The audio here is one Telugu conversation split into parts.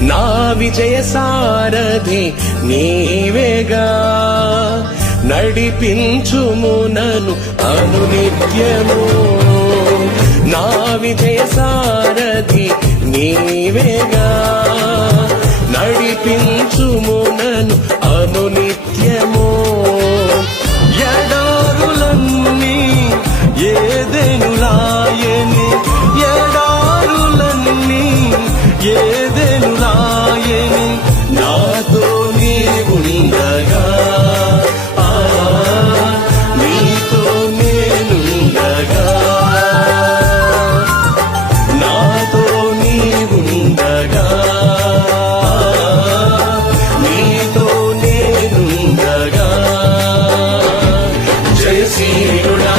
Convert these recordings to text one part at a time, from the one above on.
నా విజయ సారథి నీవేగా నడిపించుము నన్ను అనునిత్యము నా విజయ సారథి నీవేగా నడిపించుము నన్ను అనునిత్యము ఎడారులన్నీ ఏదెనులాయని ఎడారులన్నీ ఏదెనులాయని నాతో నీవుండగా నీతో నేనుండగా నాతో నీవుండగా నీతో నేనుండగా జయశీలుడా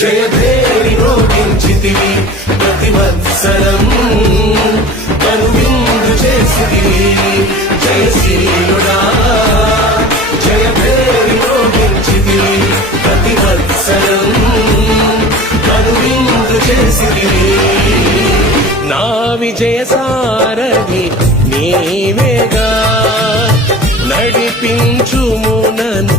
జయభేరి రోగించితివి ప్రతి వత్సరం కనువిందు చేసితివి జయశీలుడా జయభేరి రోగించితివి ప్రతి వత్సరం కనువిందు చేసితివి నా విజయ సారథి నీవేగా నడిపించుము నన్ను